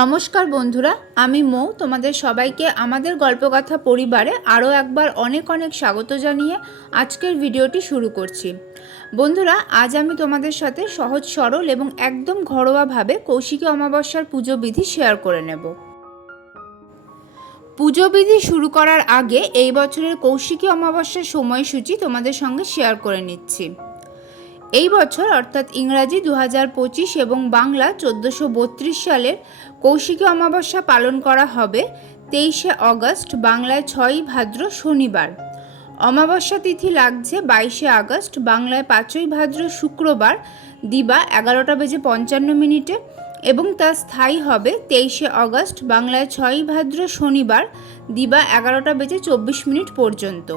নমস্কার বন্ধুরা, আমি মৌ। তোমাদের সবাইকে আমাদের গল্পকথা পরিবারে আরও একবার অনেক অনেক স্বাগত জানিয়ে আজকের ভিডিওটি শুরু করছি। বন্ধুরা, আজ আমি তোমাদের সাথে সহজ, সরল এবং একদম ঘরোয়াভাবে কৌশিকী অমাবস্যার পুজো বিধি শেয়ার করে নেব। পুজো বিধি শুরু করার আগে এই বছরের কৌশিকী অমাবস্যার সময়সূচি তোমাদের সঙ্গে শেয়ার করে নিচ্ছি। এই বছর, অর্থাৎ ইংরাজি দু পঁচিশ এবং বাংলা চোদ্দোশো বত্রিশ সালের কৌশিকী অমাবস্যা পালন করা হবে তেইশে অগস্ট, বাংলায় ছয়ই ভাদ্র শনিবার। অমাবস্যা তিথি লাগছে বাইশে আগস্ট, বাংলায় পাঁচই ভাদ্র শুক্রবার, দিবা এগারোটা বেজে পঞ্চান্ন মিনিটে এবং তা স্থায়ী হবে তেইশে অগস্ট, বাংলায় ছয়ই ভাদ্র শনিবার, দিবা এগারোটা বেজে চব্বিশ মিনিট পর্যন্ত।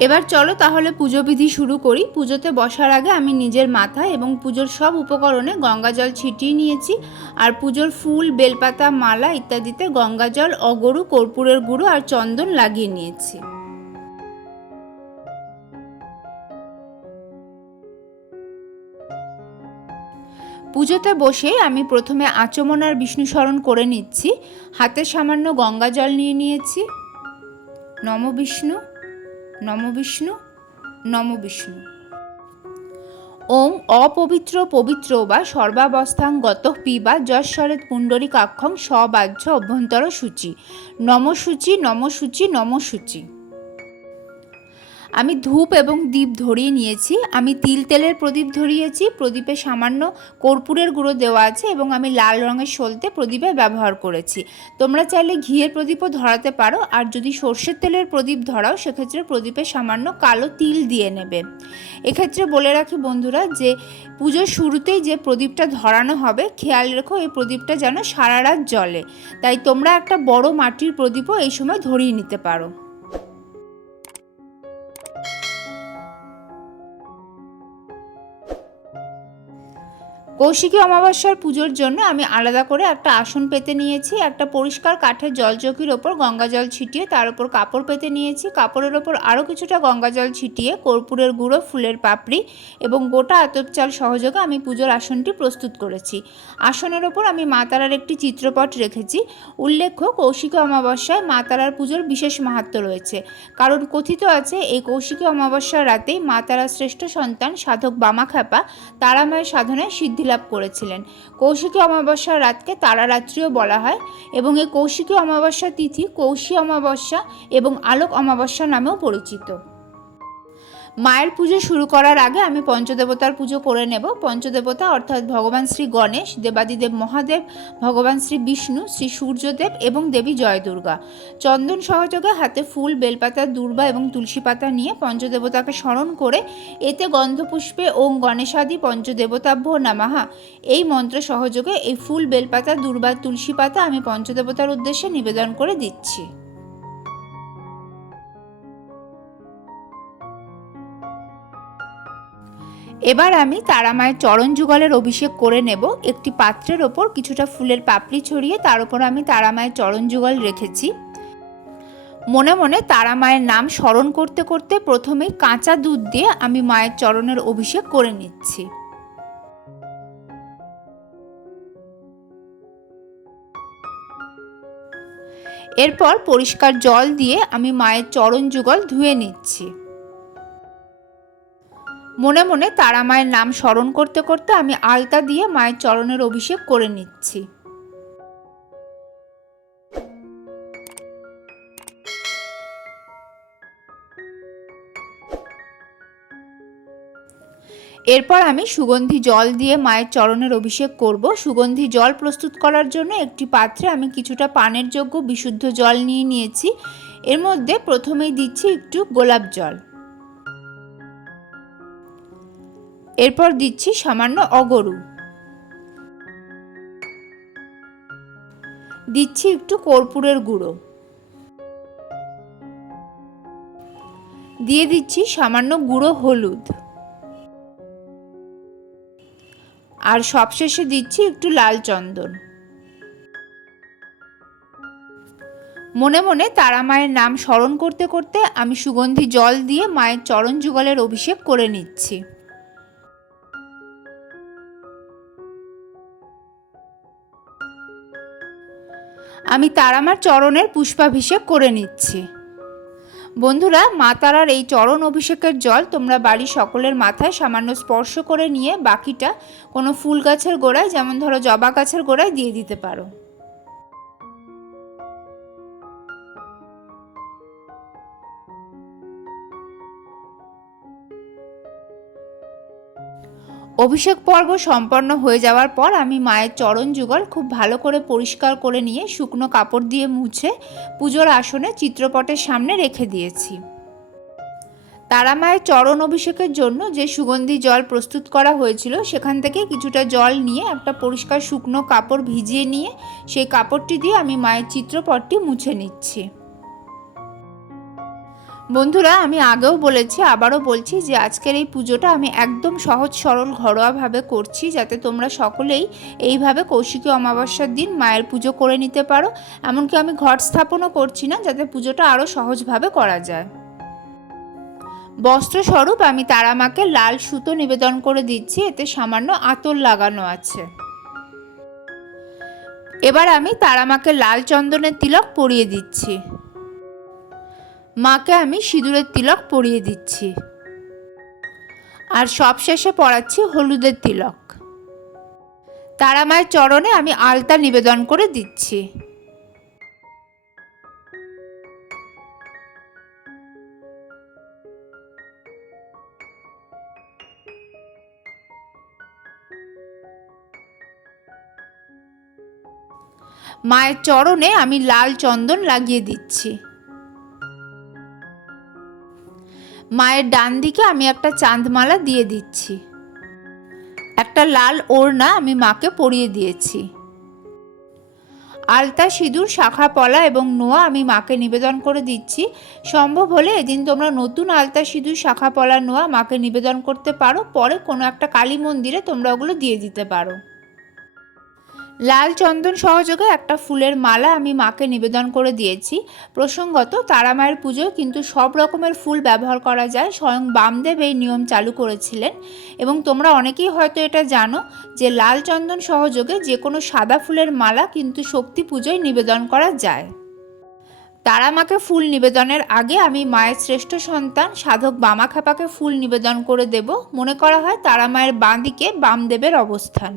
এবার চলো তাহলে পুজো বিধি শুরু করি। পুজোতে বসার আগে আমি নিজের মাথা এবং পুজোর সব উপকরণে গঙ্গা জল ছিটিয়ে নিয়েছি আর পুজোর ফুল, বেলপাতা, মালা ইত্যাদিতে গঙ্গা জল, অগরু, কর্পূরের গুঁড়ো আর চন্দন লাগিয়ে নিয়েছি। পুজোতে বসে আমি প্রথমে আচমন আর বিষ্ণু স্মরণ করে নিচ্ছি। হাতে সামান্য গঙ্গা জল নিয়ে নিয়েছি। নম বিষ্ণু। নম বিষ্ণু নম বিষ্ণু। ওম অপবিত্র পবিত্র বা সর্বাবস্থাং গত পিবা যশ্বরে পুণ্ডরী কাক্ষং সবাহ্য অভ্যন্তর সূচি। নমসূচি নমসূচি নমসূচি আমি ধূপ এবং দীপ ধরিয়ে নিয়েছি। আমি তিল তেলের প্রদীপ ধরিয়েছি। প্রদীপে সামান্য কর্পূরের গুঁড়ো দেওয়া আছে এবং আমি লাল রঙের সলতে প্রদীপে ব্যবহার করেছি। তোমরা চাইলে ঘিয়ের প্রদীপও ধরাতে পারো। আর যদি সর্ষের তেলের প্রদীপ ধরাও, সেক্ষেত্রে প্রদীপে সামান্য কালো তিল দিয়ে নেবে। এক্ষেত্রে বলে রাখি বন্ধুরা যে, পুজোর শুরুতেই যে প্রদীপটা ধরানো হবে, খেয়াল রেখো এই প্রদীপটা যেন সারা রাত জ্বলে। তাই তোমরা একটা বড় মাটির প্রদীপও এই সময় ধরিয়ে নিতে পারো। কৌশিকী অমাবস্যার পুজোর জন্য আমি আলাদা করে একটা আসন পেতে নিয়েছি, একটা পরিষ্কার কাঠের জলচকির ওপর গঙ্গা জল ছিটিয়ে তার উপর কাপড় পেতে নিয়েছি। কাপড়ের ওপর আরও কিছুটা গঙ্গা জল ছিটিয়ে কর্পূরের গুঁড়ো, ফুলের পাপড়ি এবং গোটা আতপ চাল সহযোগে আমি পুজোর আসনটি প্রস্তুত করেছি। আসনের ওপর আমি মা তারার একটি চিত্রপট রেখেছি। উল্লেখ্য, কৌশিকী অমাবস্যায় মা তারার পুজোর বিশেষ মাহাত্ম রয়েছে। কারণ কথিত আছে, এই কৌশিকী অমাবস্যার রাতেই মা তারার শ্রেষ্ঠ সন্তান সাধক বামাখ্যাপা তারামায়ের সাধনায় সিদ্ধি লাভ করেছিলেন। কৌশিকী অমাবস্যার রাতকে তারারাত্রিও বলা হয় এবং এই কৌশিকী অমাবস্যা তিথি কৌশী অমাবস্যা এবং আলোক অমাবস্যা নামেও পরিচিত। মায়ের পুজো শুরু করার আগে আমি পঞ্চদেবতার পুজো করে নেব। পঞ্চদেবতা অর্থাৎ ভগবান শ্রী গণেশ, দেবাদিদেব মহাদেব, ভগবান শ্রী বিষ্ণু, শ্রী সূর্যদেব এবং দেবী জয় দুর্গা চন্দন সহযোগে হাতে ফুল, বেলপাতা, দুর্বা এবং তুলসী পাতা নিয়ে পঞ্চদেবতাকে স্মরণ করে এতে গন্ধপুষ্পে ওম গণেশাদি পঞ্চদেবতাভ্য নামাহা এই মন্ত্র সহযোগে এই ফুল, বেলপাতা, দুর্বা, তুলসী পাতা আমি পঞ্চদেবতার উদ্দেশ্যে নিবেদন করে দিচ্ছি। এবার আমি তারামায়ের চরণ যুগলের অভিষেক করে নেব। একটি পাত্রের ওপর কিছুটা ফুলের পাপড়ি ছড়িয়ে তার উপর আমি তারামায়ের চরণ যুগল রেখেছি। মনে মনে তারা মায়ের নাম স্মরণ করতে করতে প্রথমেই কাঁচা দুধ দিয়ে আমি মায়ের চরণের অভিষেক করে নিচ্ছি। এরপর পরিষ্কার জল দিয়ে আমি মায়ের চরণ যুগল ধুয়ে নিচ্ছি। মনে মনে তারা মায়ের নাম স্মরণ করতে করতে আমি আলতা দিয়ে মায়ের চরণের অভিষেক করে নিচ্ছি। এরপর আমি সুগন্ধি জল দিয়ে মায়ের চরণের অভিষেক করব। সুগন্ধি জল প্রস্তুত করার জন্য একটি পাত্রে আমি কিছুটা পানের যোগ্য বিশুদ্ধ জল নিয়ে নিয়েছি। এর মধ্যে প্রথমেই দিচ্ছি একটু গোলাপ জল। এরপর দিচ্ছি সামান্য অগরু। দিচ্ছি একটু কর্পূরের গুঁড়ো। দিয়ে দিচ্ছি সামান্য গুঁড়ো হলুদ। আর সবশেষে দিচ্ছি একটু লাল চন্দন। মনে মনে তারা মায়ের নাম স্মরণ করতে করতে আমি সুগন্ধি জল দিয়ে মায়ের চরণ যুগলের অভিষেক করে নিচ্ছি। আমি তারামার চরণের পুষ্পাভিষেক করে নিচ্ছি। বন্ধুরা, মা তারার এই চরণ অভিষেকের জল তোমরা বাড়ির সকলের মাথায় সামান্য স্পর্শ করে নিয়ে বাকিটা কোনো ফুল গাছের গোড়ায়, যেমন ধরো জবা গাছের গোড়ায় দিয়ে দিতে পারো। অভিষেক পর্ব সম্পন্ন হয়ে যাওয়ার পর আমি মায়ের চরণ যুগল খুব ভালো করে পরিষ্কার করে নিয়ে শুকনো কাপড় দিয়ে মুছে পুজোর আসনে চিত্রপটের সামনে রেখে দিয়েছি। তারা মায়ের চরণ অভিষেকের জন্য যে সুগন্ধি জল প্রস্তুত করা হয়েছিল, সেখান থেকে কিছুটা জল নিয়ে একটা পরিষ্কার শুকনো কাপড় ভিজিয়ে নিয়ে সেই কাপড়টি দিয়ে আমি মায়ের চিত্রপটটি মুছে নিচ্ছি। বন্ধুরা, আমি আগেও বলেছি, আবারও বলছি যে আজকের এই পুজোটা আমি একদম সহজ সরল ঘরোয়াভাবে করছি যাতে তোমরা সকলেই এইভাবে কৌশিকী অমাবস্যার দিন মায়ের পুজো করে নিতে পারো। এমনকি আমি ঘট স্থাপনও করছি না যাতে পুজোটা আরও সহজভাবে করা যায়। বস্ত্রস্বরূপ আমি তারামাকে লাল সুতো নিবেদন করে দিচ্ছি, এতে সামান্য আতর লাগানো আছে। এবার আমি তারামাকে লাল চন্দনের তিলক পরিয়ে দিচ্ছি। মাকে আমি সিঁদুরের তিলক পরিয়ে দিচ্ছি। আর সবশেষে পড়াচ্ছি হলুদের তিলক। তারা মায়ের চরণে আমি আলতা নিবেদন করে দিচ্ছি। মায়ের চরণে আমি লাল চন্দন লাগিয়ে দিচ্ছি। মায়ের ডান দিকে আমি একটা চাঁদমালা দিয়ে দিচ্ছি। একটা লাল ওড়না আমি মাকে পরিয়ে দিয়েছি। আলতা, সিঁদুর, শাখা, পলা এবং নোয়া আমি মাকে নিবেদন করে দিচ্ছি। সম্ভব হলে এদিন তোমরা নতুন আলতা, সিঁদুর, শাখা, পলা, নোয়া মাকে নিবেদন করতে পারো। পরে কোনো একটা কালী মন্দিরে তোমরা ওগুলো দিয়ে দিতে পারো। লাল চন্দন সহযোগে একটা ফুলের মালা আমি মাকে নিবেদন করে দিয়েছি। প্রসঙ্গত তারা মায়ের পুজোয় কিন্তু সব রকমের ফুল ব্যবহার করা যায়। স্বয়ং বামদেব এই নিয়ম চালু করেছিলেন এবং তোমরা অনেকেই হয়তো এটা জানো যে লাল চন্দন সহযোগে যে কোনো সাদা ফুলের মালা কিন্তু শক্তি পুজোয় নিবেদন করা যায়। তারা মাকে ফুল নিবেদনের আগে আমি মায়ের শ্রেষ্ঠ সন্তান, সাধক বামাখাপাকে ফুল নিবেদন করে দেব। মনে করা হয় তারা মায়ের বাঁ দিকে বামদেবের অবস্থান।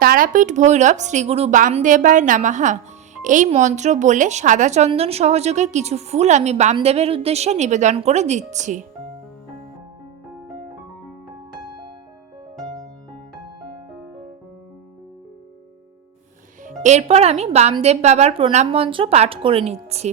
তারাপীঠ ভৈরব শ্রীগুরু বামদেবায় নামাহা। এই মন্ত্র বলে সাদা চন্দন সহযোগে কিছু ফুল আমি বামদেবের উদ্দেশ্যে নিবেদন করে দিচ্ছি। এরপর আমি বামদেব বাবার প্রণাম মন্ত্র পাঠ করে নিচ্ছি।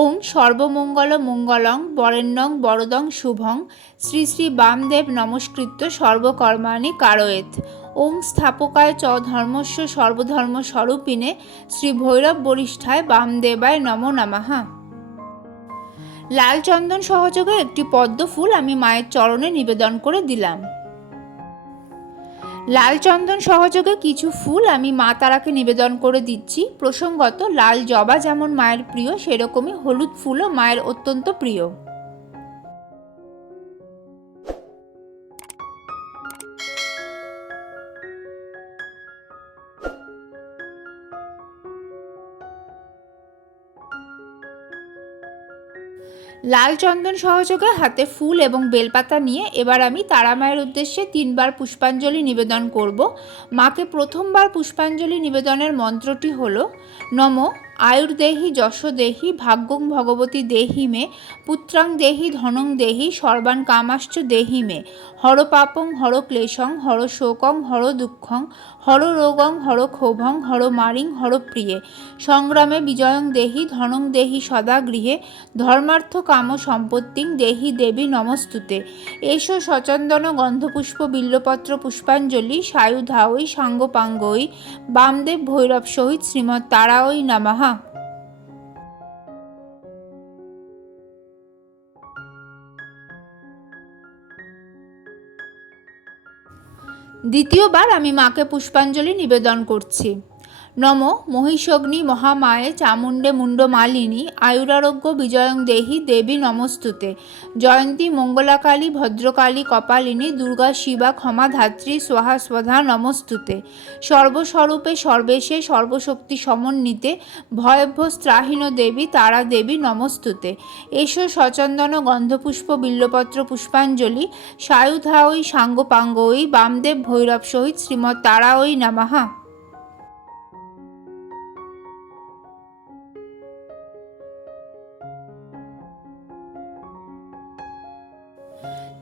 ওং সর্বমঙ্গল মঙ্গলং বরেণ্যং বরদং শুভং। শ্রী শ্রী বামদেব নমস্কৃত্য সর্বকর্মাণি কারয়েত। ওং স্থাপকায় চ ধর্মস্ব সর্বধর্ম স্বরূপিনে শ্রী ভৈরব বরিষ্ঠায় বামদেবায় নম নামাহা লাল চন্দন সহযোগে একটি পদ্ম ফুল আমি মায়ের চরণে নিবেদন করে দিলাম। লাল চন্দন সহযোগে কিছু ফুল আমি মা তারাকে নিবেদন করে দিচ্ছি। প্রসঙ্গত, লাল জবা যেমন মায়ের প্রিয়, সেরকমই হলুদ ফুলও মায়ের অত্যন্ত প্রিয়। লাল চন্দন সহযোগে হাতে ফুল এবং বেলপাতা নিয়ে এবার আমি তারা মায়ের উদ্দেশ্যে তিনবার পুষ্পাঞ্জলি নিবেদন করব। মাকে প্রথমবার পুষ্পাঞ্জলি নিবেদনের মন্ত্রটি হলো, নম আয়ুর্দেহি যশ দেহি ভাগ্যং ভগবতী দেহি মে, পুত্রাং দেহি ধনং দেহি সর্বান কামাশ্চ দেহি মে হর পাপং হর ক্লেশং হর শোকং হর দুঃখং হর রোগং হর ক্ষোভং হর মারিং হর প্রিয়ে সংগ্রামে বিজয়ং দেহি, ধনং দেহি সদা গৃহে ধর্মার্থ কাম সম্পত্তিং দেহি দেবী নমস্তুতে। এসো সচন্দন গন্ধপুষ্প বিল্লপত্র পুষ্পাঞ্জলি সায়ুধাওই সাঙ্গপাঙ্গই বামদেব ভৈরব সহিত শ্রীমৎ তারাওই নামাহা দ্বিতীয়বার আমি মাকে পুষ্পাঞ্জলি নিবেদন করছি। নম মহিষগ্নি মহামায়ে চামুণ্ডে মুণ্ডমালিনী আয়ুরারোগ্য বিজয়ং দেহি দেবী নমস্তুতে। জয়ন্তী মঙ্গলাকালী ভদ্রকালী কপালিনী দুর্গা শিবা ক্ষমাধাত্রী সোহা স্বধা নমস্তুতে। সর্বস্বরূপে সর্বেশে সর্বশক্তি সমন্বিতে ভয়ভ্যস্ত্রাহীন দেবী তারা দেবী নমস্তুতে। এসো সচন্দন গন্ধপুষ্প বিল্লপত্র পুষ্পাঞ্জলি সায়ুধাওই সাঙ্গপাঙ্গই বামদেব ভৈরব সহিত শ্রীমৎ তারাওই নামাহা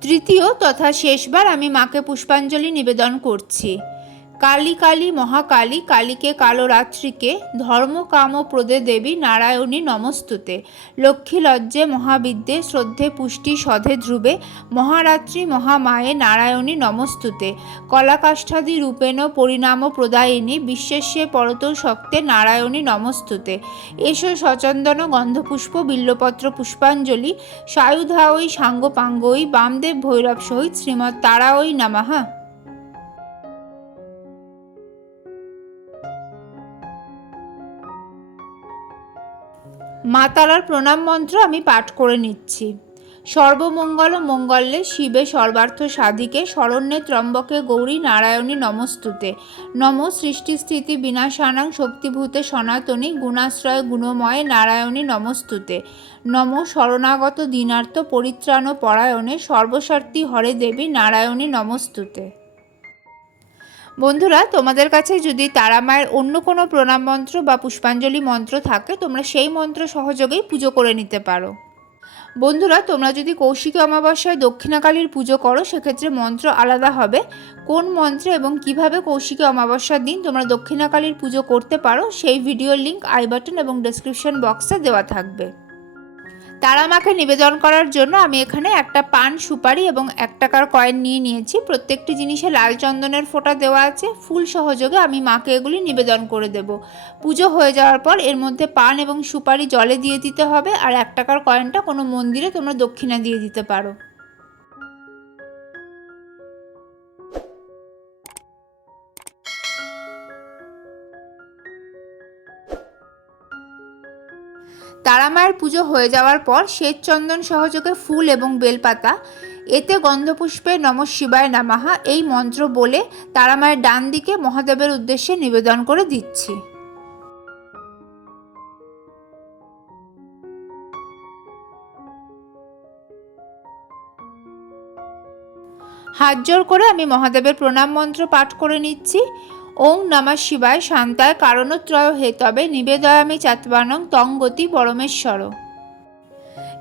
তৃতীয় তথা শেষবার আমি মাকে পুষ্পাঞ্জলি নিবেদন করছি। কালী কালী মহাকালী, কালীকে কালো রাত্রিকে ধর্ম কাম প্রদে দেবী নারায়ণী নমস্তুতে। লক্ষ্মী লজ্জে মহাবিদ্যে শ্রদ্ধে পুষ্টি সধে ধ্রুবে, মহারাত্রি মহামায়ে নারায়ণী নমস্তুতে। কলাকাষ্ঠাদি রূপেণ পরিণাম প্রদায়িনী বিশ্বেষ্যে পরত শক্তে নারায়ণী নমস্তুতে। এসো সচন্দন গন্ধপুষ্প, বিল্লপত্র পুষ্পাঞ্জলি সায়ুধা সায়ুধাওই সাঙ্গপাঙ্গই বামদেব ভৈরব সহিত শ্রীমৎ তারাওই নামাহা মা তারার প্রণাম মন্ত্র আমি পাঠ করে নিচ্ছি। সর্বমঙ্গল মঙ্গলে শিবে সর্বার্থ সাধিকে, শরণ্যে ত্রম্বকে গৌরী নারায়ণী নমস্তুতে। নম সৃষ্টি স্থিতি বিনাশানাং শক্তিভূতে সনাতনী গুণাশ্রয় গুণময় নারায়ণী নমস্তুতে। নম শরণাগত দিনার্থ পরিত্রাণ পরায়ণে সর্বস্বার্থী হরে দেবী নারায়ণী নমস্তুতে। বন্ধুরা, তোমাদের কাছে যদি তারা মায়ের অন্য কোনো প্রণাম মন্ত্র বা পুষ্পাঞ্জলি মন্ত্র থাকে, তোমরা সেই মন্ত্র সহযোগেই পুজো করে নিতে পারো। বন্ধুরা, তোমরা যদি কৌশিকী অমাবস্যায় দক্ষিণাকালীর পুজো করো, সেক্ষেত্রে মন্ত্র আলাদা হবে। কোন মন্ত্রে এবং কীভাবে কৌশিকী অমাবস্যার দিন তোমরা দক্ষিণাকালীর পুজো করতে পারো, সেই ভিডিওর লিঙ্ক আই বাটন এবং ডেসক্রিপশন বক্সে দেওয়া থাকবে। তারা মাকে নিবেদন করার জন্য আমি এখানে একটা পান, সুপারি এবং এক টাকার কয়েন নিয়ে নিয়েছি। প্রত্যেকটি জিনিসে লাল চন্দনের ফোঁটা দেওয়া আছে। ফুল সহযোগে আমি মাকে এগুলি নিবেদন করে দেব। পুজো হয়ে যাওয়ার পর এর মধ্যে পান এবং সুপারি জলে দিয়ে দিতে হবে আর এক টাকার কয়েনটা কোনো মন্দিরে তোমরা দক্ষিণা দিয়ে দিতে পারো। তারামায়ের পুজো হয়ে যাওয়ার পর শ্বেত চন্দন সহযোগে ফুল এবং বেলপাতা, এতে গন্ধপুষ্পে নম শিবায় নামাহা, এই মন্ত্র বলে তারামায়ের ডান দিকে মহাদেবের উদ্দেশ্যে নিবেদন করে দিচ্ছি। হাত জোর করে আমি মহাদেবের প্রণাম মন্ত্র পাঠ করে নিচ্ছি। ওং নমঃ শিবায় শান্তায় কারণত্রয় হে তবে নিবেদয়ামি চাতবানং তঙ্গতি পরমেশ্বর।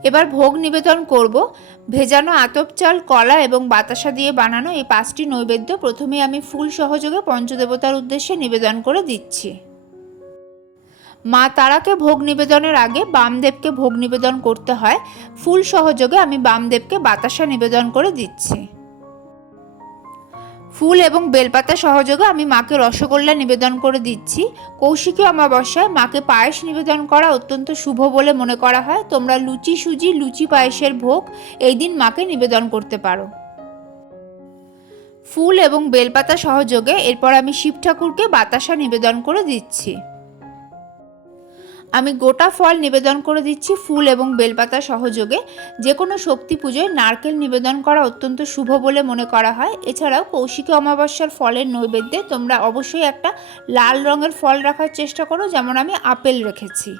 এবার ভোগ নিবেদন করব। ভেজানো আতপ চাল, কলা এবং বাতাসা দিয়ে বানানো এই পাঁচটি নৈবেদ্য প্রথমে আমি ফুল সহযোগে পঞ্চদেবতার উদ্দেশ্যে নিবেদন করে দিচ্ছি। মা তারাকে ভোগ নিবেদনের আগে বামদেবকে ভোগ নিবেদন করতে হয়। ফুল সহযোগে আমি বামদেবকে বাতাসা নিবেদন করে দিচ্ছি। ফুল এবং বেলপাতা সহযোগে আমি মাকে রসগোল্লা নিবেদন করে দিচ্ছি। কৌশিকী অমাবস্যায় মাকে পায়েস নিবেদন করা অত্যন্ত শুভ বলে মনে করা হয়। তোমরা লুচি সুজি, লুচি পায়েসের ভোগ এই দিন মাকে নিবেদন করতে পারো। ফুল এবং বেলপাতা সহযোগে এরপর আমি শিব ঠাকুরকে বাতাসা নিবেদন করে দিচ্ছি। আমি গোটা ফল নিবেদন করে দিচ্ছি ফুল এবং বেলপাতা সহযোগে। যে কোনো শক্তি পুজোয় নারকেল নিবেদন করা অত্যন্ত শুভ বলে মনে করা হয়। এছাড়াও কৌশিকী অমাবস্যার ফলের নৈবেদ্যে তোমরা অবশ্যই একটা লাল রঙের ফল রাখার চেষ্টা করো, যেমন আমি আপেল রেখেছি।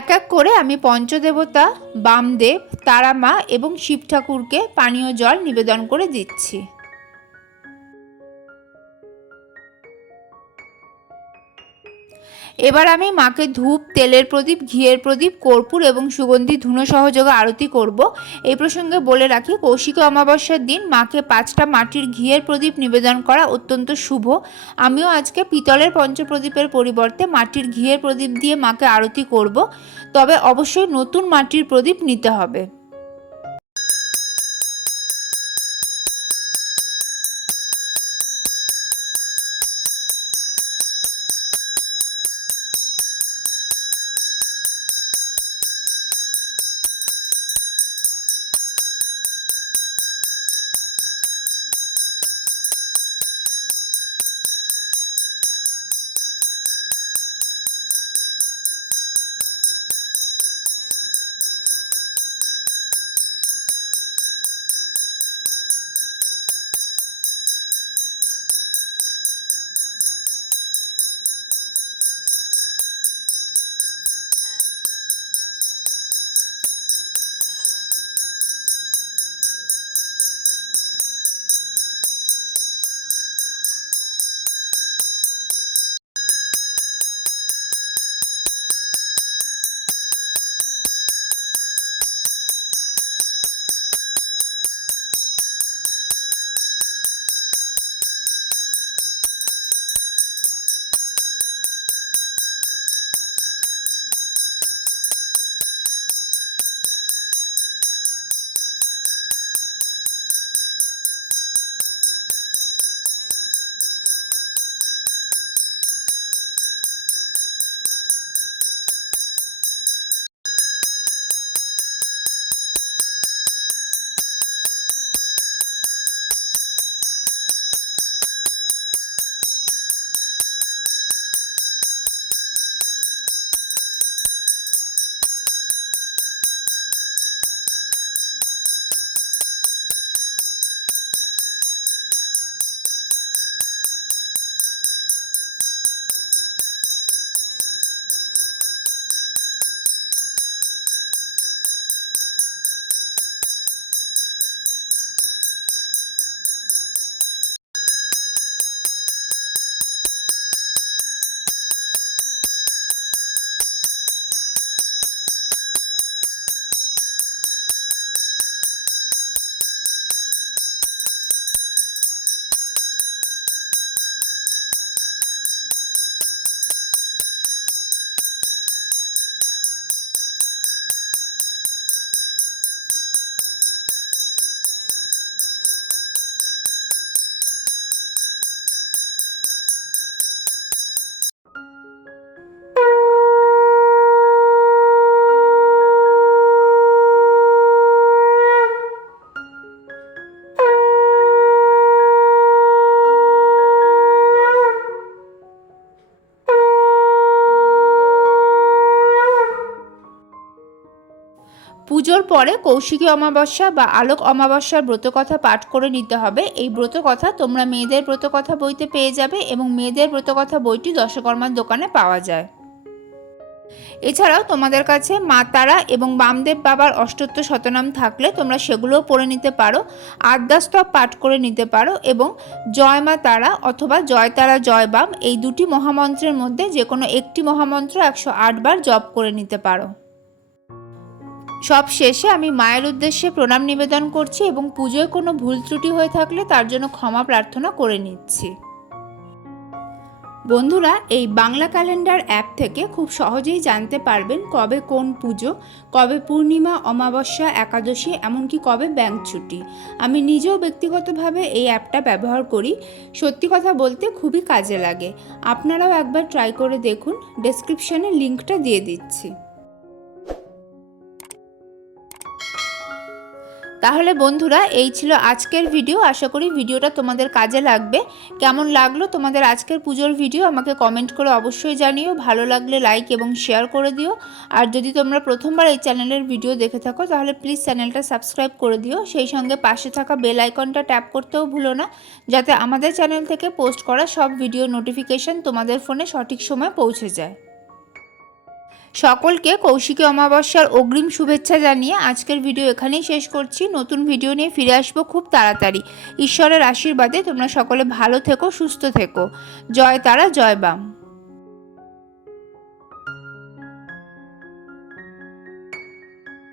এক এক করে আমি পঞ্চদেবতা, বামদেব তারা মা এবং শিব ঠাকুরকে পানীয় জল নিবেদন করে দিচ্ছি। এবার আমি মাকে ধূপ, তেলের প্রদীপ, ঘিয়ের প্রদীপ, কর্পূর এবং সুগন্ধি ধুনো সহযোগে আরতি করব। এই প্রসঙ্গে বলে রাখি, কৌশিক অমাবস্যার দিন মাকে পাঁচটা মাটির ঘিয়ের প্রদীপ নিবেদন করা অত্যন্ত শুভ। আমিও আজকে পিতলের পঞ্চপ্রদীপের পরিবর্তে মাটির ঘিয়ের প্রদীপ দিয়ে মাকে আরতি করব। তবে অবশ্যই নতুন মাটির প্রদীপ নিতে হবে। পুজোর পরে কৌশিকী অমাবস্যা বা আলোক অমাবস্যার ব্রতকথা পাঠ করে নিতে হবে। এই ব্রতকথা তোমরা মেয়েদের ব্রতকথা বইতে পেয়ে যাবে এবং মেয়েদের ব্রতকথা বইটি দশকর্মার দোকানে পাওয়া যায়। এছাড়াও তোমাদের কাছে মা তারা এবং বামদেব বাবার অষ্টত্ব শতনাম থাকলে তোমরা সেগুলোও পড়ে নিতে পারো, আদ্যাস্তব পাঠ করে নিতে পারো এবং জয় মা তারা অথবা জয় তারা জয় বাম এই দুটি মহামন্ত্রের মধ্যে যে কোনো একটি মহামন্ত্র একশো বার জপ করে নিতে পারো। সব শেষে আমি মায়ের উদ্দেশ্যে প্রণাম নিবেদন করছি এবং পুজোয় কোনো ভুল ত্রুটি হয়ে থাকলে তার জন্য ক্ষমা প্রার্থনা করে নিচ্ছি। বন্ধুরা, এই বাংলা ক্যালেন্ডার অ্যাপ থেকে খুব সহজেই জানতে পারবেন কবে কোন পুজো, কবে পূর্ণিমা, অমাবস্যা, একাদশী, এমনকি কবে ব্যাংক ছুটি। আমি নিজেও ব্যক্তিগতভাবে এই অ্যাপটা ব্যবহার করি। সত্যি কথা বলতে খুবই কাজে লাগে। আপনারাও একবার ট্রাই করে দেখুন। ডেসক্রিপশানে লিঙ্কটা দিয়ে দিচ্ছি। তাহলে বন্ধুরা, এই ছিল আজকের ভিডিও আশা করি ভিডিওটা তোমাদের কাজে লাগবে। কেমন লাগল তোমাদের আজকের পুজোর ভিডিও আমাকে কমেন্ট করে অবশ্যই জানিও। ভালো লাগলে লাইক এবং শেয়ার করে দিও। আর যদি তোমরা প্রথমবার এই চ্যানেলের ভিডিও দেখে থাকো, তাহলে প্লিজ চ্যানেলটা সাবস্ক্রাইব করে দিও। সেই সঙ্গে পাশে থাকা বেল আইকনটা ট্যাপ করতেও ভুলো না, যাতে আমাদের চ্যানেল থেকে পোস্ট করা সব ভিডিও নোটিফিকেশন তোমাদের ফোনে সঠিক সময় পৌঁছে যায়। সকলকে কৌশিকী অমাবস্যার অগ্রিম শুভেচ্ছা জানিয়ে আজকের ভিডিও এখানেই শেষ করছি। নতুন ভিডিও নিয়ে ফিরে আসব খুব তাড়াতাড়ি। ঈশ্বরের আশীর্বাদে তোমরা সকলে ভালো থেকো, সুস্থ থেকো। জয় তারা, জয় বাম।